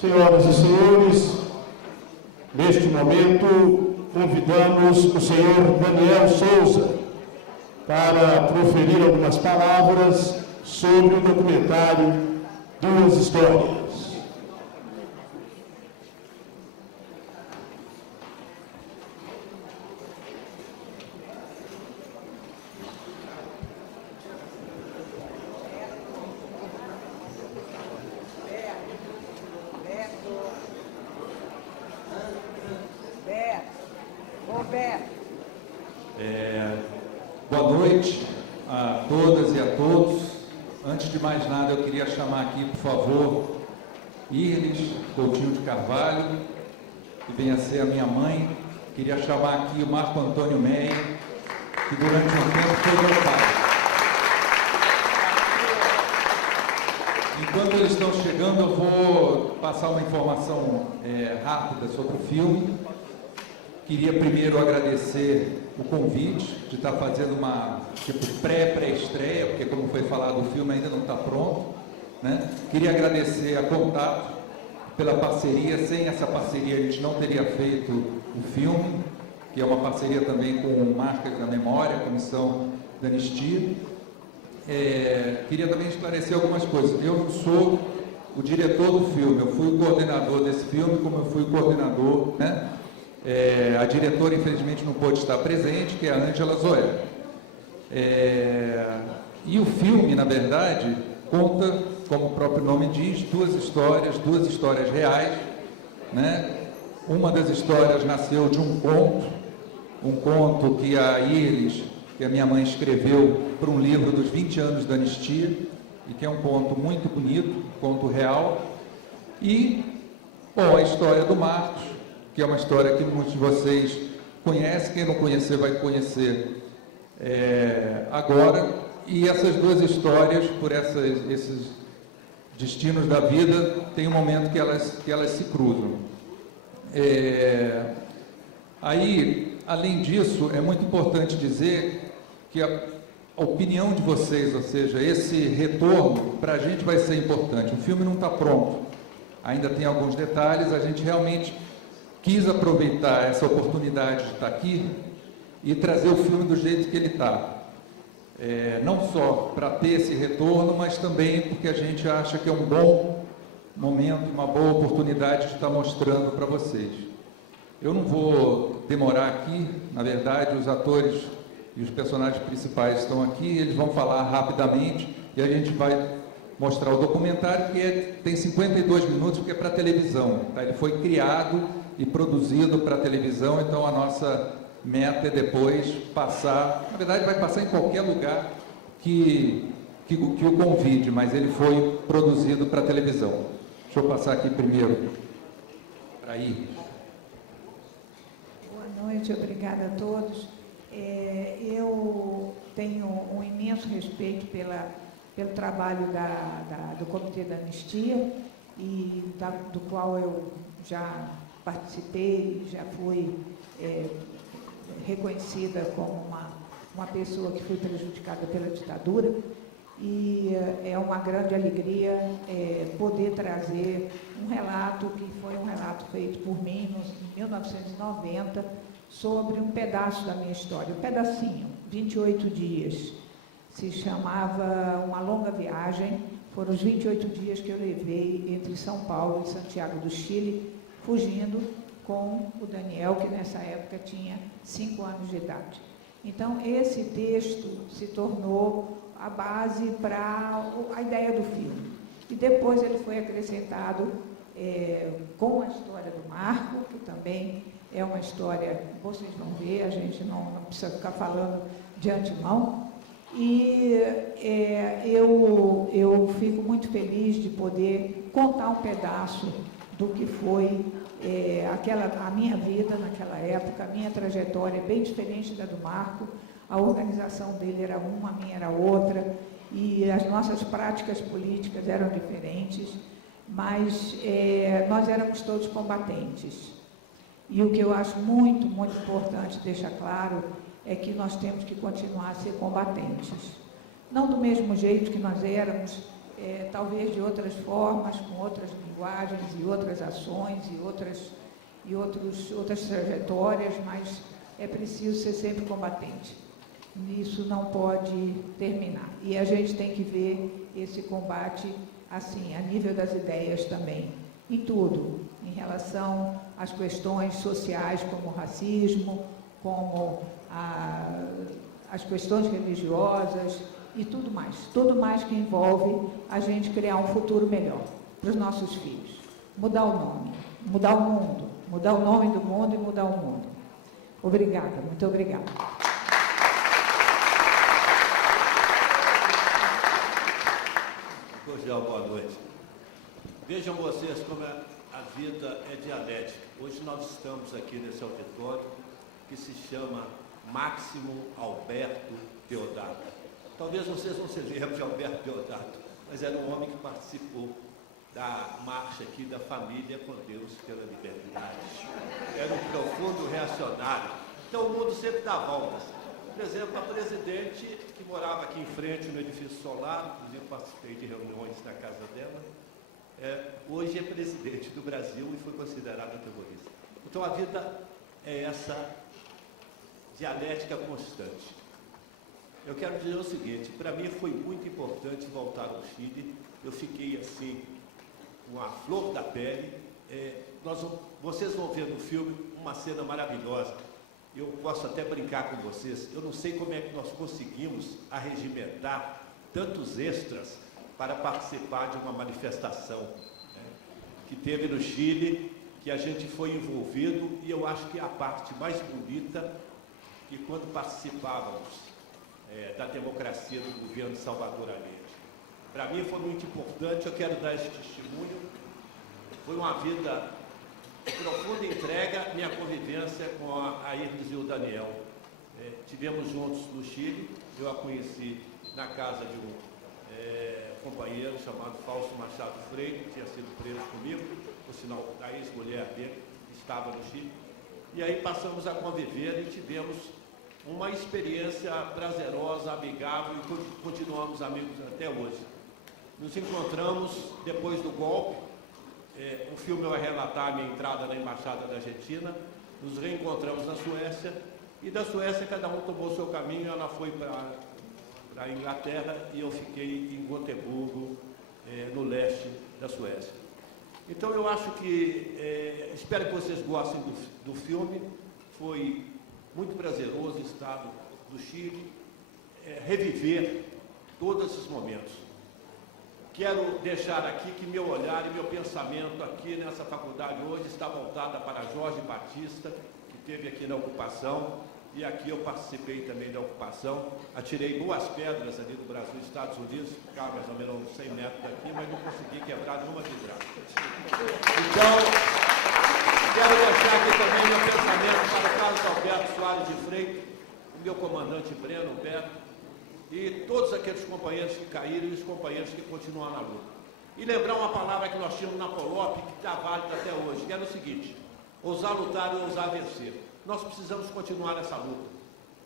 Senhoras e senhores, neste momento, convidamos o senhor Daniel Souza para proferir algumas palavras sobre o documentário Duas Histórias. Boa noite a todas e a todos. Antes de mais nada, eu queria chamar aqui, por favor, Irles Coutinho de Carvalho, que vem a ser a minha mãe. Queria chamar aqui o Marco Antônio Meia, que durante um tempo foi meu pai. Enquanto eles estão chegando, eu vou passar uma informação rápida sobre o filme. Queria primeiro agradecer o convite de estar fazendo uma pré-estreia, porque como foi falado, o filme ainda não está pronto, né? Queria agradecer a Contato pela parceria. Sem essa parceria a gente não teria feito o filme, que é uma parceria também com Marcas da Memória, a Comissão da Anistia. Queria também esclarecer algumas coisas. Eu não sou o diretor do filme, eu fui o coordenador desse filme, como eu fui o coordenador, né? A diretora, infelizmente, não pôde estar presente, que é a Ângela Zoé. E o filme, na verdade, conta, como o próprio nome diz, duas histórias reais, né? Uma das histórias nasceu de um conto que a Iris, que a minha mãe escreveu para um livro dos 20 anos da Anistia, e que é um conto muito bonito, conto real. E, a história do Marcos, que é uma história que muitos de vocês conhecem, quem não conhecer vai conhecer agora. E essas duas histórias, por esses destinos da vida, tem um momento que elas se cruzam. Aí, além disso, é muito importante dizer que a opinião de vocês, ou seja, esse retorno, para a gente vai ser importante. O filme não está pronto, ainda tem alguns detalhes. A gente realmente quis aproveitar essa oportunidade de estar aqui e trazer o filme do jeito que ele está. Não só para ter esse retorno, mas também porque a gente acha que é um bom momento, uma boa oportunidade de estar mostrando para vocês. Eu não vou demorar aqui, na verdade, os atores e os personagens principais estão aqui, eles vão falar rapidamente e a gente vai mostrar o documentário, que tem 52 minutos, porque é para televisão, tá? Ele foi criado e produzido para televisão, então a nossa meta é depois passar, na verdade vai passar em qualquer lugar que o convide, mas ele foi produzido para televisão. Deixa eu passar aqui primeiro para ir. Boa noite, obrigada a todos. Eu tenho um imenso respeito pelo trabalho do Comitê da Anistia, e do qual eu já participei, já fui reconhecida como uma pessoa que foi prejudicada pela ditadura. e é uma grande alegria poder trazer um relato que foi um relato feito por mim em 1990 sobre um pedaço da minha história, um pedacinho, 28 dias. Se chamava Uma Longa Viagem. Foram os 28 dias que eu levei entre São Paulo e Santiago do Chile, fugindo com o Daniel, que nessa época tinha 5 anos de idade. Então, esse texto se tornou a base para a ideia do filme. E depois ele foi acrescentado com a história do Marco, que também é uma história, vocês vão ver, a gente não precisa ficar falando de antemão. E eu fico muito feliz de poder contar um pedaço do que foi a minha vida naquela época. A minha trajetória é bem diferente da do Marco. A organização dele era uma, a minha era outra, e as nossas práticas políticas eram diferentes, mas nós éramos todos combatentes. E o que eu acho muito, muito importante deixar claro é que nós temos que continuar a ser combatentes. Não do mesmo jeito que nós éramos, talvez de outras formas, com outras linguagens e outras ações e outras trajetórias, mas é preciso ser sempre combatente. Isso não pode terminar. E a gente tem que ver esse combate assim, a nível das ideias também, em tudo, em relação às questões sociais como o racismo, como as questões religiosas e tudo mais que envolve a gente criar um futuro melhor para os nossos filhos. Mudar o nome, mudar o mundo, mudar o nome do mundo e mudar o mundo. Obrigada, muito obrigada. Cordial, boa noite. Vejam vocês como a vida é dialética. Hoje nós estamos aqui nesse auditório que se chama Máximo Alberto Deodato. Talvez vocês não se lembrem de Alberto Deodato, mas era um homem que participou da marcha aqui da família com Deus pela liberdade. Era um profundo reacionário. Então o mundo sempre dá voltas. Por exemplo, a presidente que morava aqui em frente no edifício solar, inclusive eu participei de reuniões na casa dela, hoje é presidente do Brasil e foi considerada terrorista. Então a vida é essa dialética constante. Eu quero dizer o seguinte, para mim foi muito importante voltar ao Chile. Eu fiquei assim, com a flor da pele. Vocês vão ver no filme uma cena maravilhosa. Eu posso até brincar com vocês. Eu não sei como é que nós conseguimos arregimentar tantos extras para participar de uma manifestação, né, que teve no Chile, que a gente foi envolvido, e eu acho que é a parte mais bonita que quando participávamos da democracia do governo de Salvador Allende. Para mim foi muito importante, eu quero dar esse testemunho. Foi uma vida de profunda entrega, minha convivência com a Iris e o Daniel. Tivemos juntos no Chile, eu a conheci na casa de um companheiro chamado Fausto Machado Freire, que tinha sido preso comigo, por sinal da ex-mulher dele, que estava no Chile. E aí passamos a conviver e tivemos uma experiência prazerosa, amigável, e continuamos amigos até hoje. Nos encontramos depois do golpe. O filme vai relatar a minha entrada na Embaixada da Argentina. Nos reencontramos na Suécia, e da Suécia cada um tomou seu caminho. Ela foi para a Inglaterra e eu fiquei em Gotemburgo, no leste da Suécia. Então eu acho que, espero que vocês gostem do filme. Foi muito prazeroso estar no Chile, reviver todos esses momentos. Quero deixar aqui que meu olhar e meu pensamento aqui nessa faculdade hoje está voltada para Jorge Batista, que esteve aqui na ocupação, e aqui eu participei também da ocupação. Atirei 2 pedras ali do Brasil e Estados Unidos, ficava mais ou menos 100 metros daqui, mas não consegui quebrar nenhuma vidraça. Então, quero deixar aqui também meu pensamento para Carlos Alberto Soares de Freitas, o meu comandante Breno Beto, e todos aqueles companheiros que caíram e os companheiros que continuam na luta. E lembrar uma palavra que nós tínhamos na Polop, que está válida até hoje, que era o seguinte: ousar lutar e ousar vencer. Nós precisamos continuar nessa luta.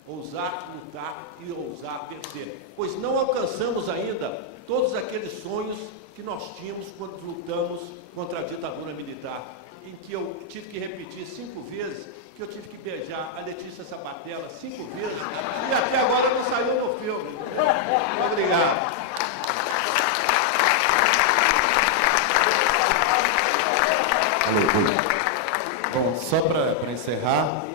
ousar lutar e ousar vencer, pois não alcançamos ainda todos aqueles sonhos que nós tínhamos quando lutamos contra a ditadura militar, em que eu tive que repetir 5 vezes, que eu tive que beijar a Letícia Sabatella 5 vezes, e até agora não saiu no filme. Muito obrigado. Bom, só para encerrar,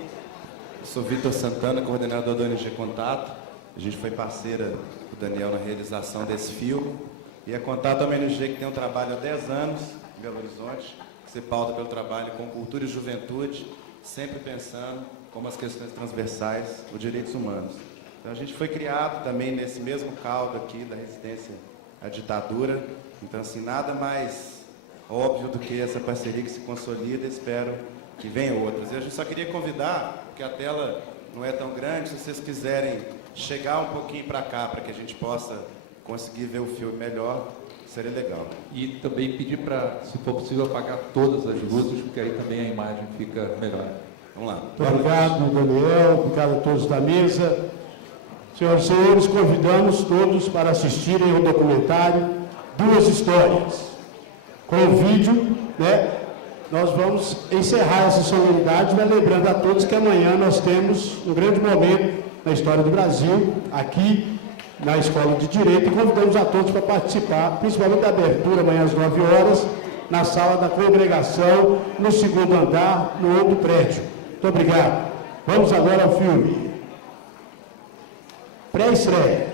eu sou Vitor Santana, coordenador do ONG Contato. A gente foi parceira do Daniel na realização desse filme. E a Contato é uma ONG que tem um trabalho há 10 anos em Belo Horizonte, que se pauta pelo trabalho com cultura e juventude, sempre pensando como as questões transversais, os direitos humanos. Então a gente foi criado também nesse mesmo caldo aqui da resistência à ditadura. Então assim, nada mais óbvio do que essa parceria que se consolida, espero que venham outras. E a gente só queria convidar, porque a tela não é tão grande, se vocês quiserem chegar um pouquinho para cá, para que a gente possa conseguir ver o filme melhor, seria legal. E também pedir para, se for possível, apagar todas as luzes, porque aí também a imagem fica melhor. Vamos lá. Muito obrigado, Daniel. Obrigado a todos da mesa. Senhoras e senhores, convidamos todos para assistirem ao documentário Duas Histórias. Com o vídeo, né, nós vamos encerrar essa solenidade, mas lembrando a todos que amanhã nós temos um grande momento na história do Brasil, aqui na Escola de Direito, e convidamos a todos para participar, principalmente da abertura, amanhã às 9 horas, na sala da congregação, no 2º andar, no outro prédio. Muito obrigado. Vamos agora ao filme. Pré-estreia.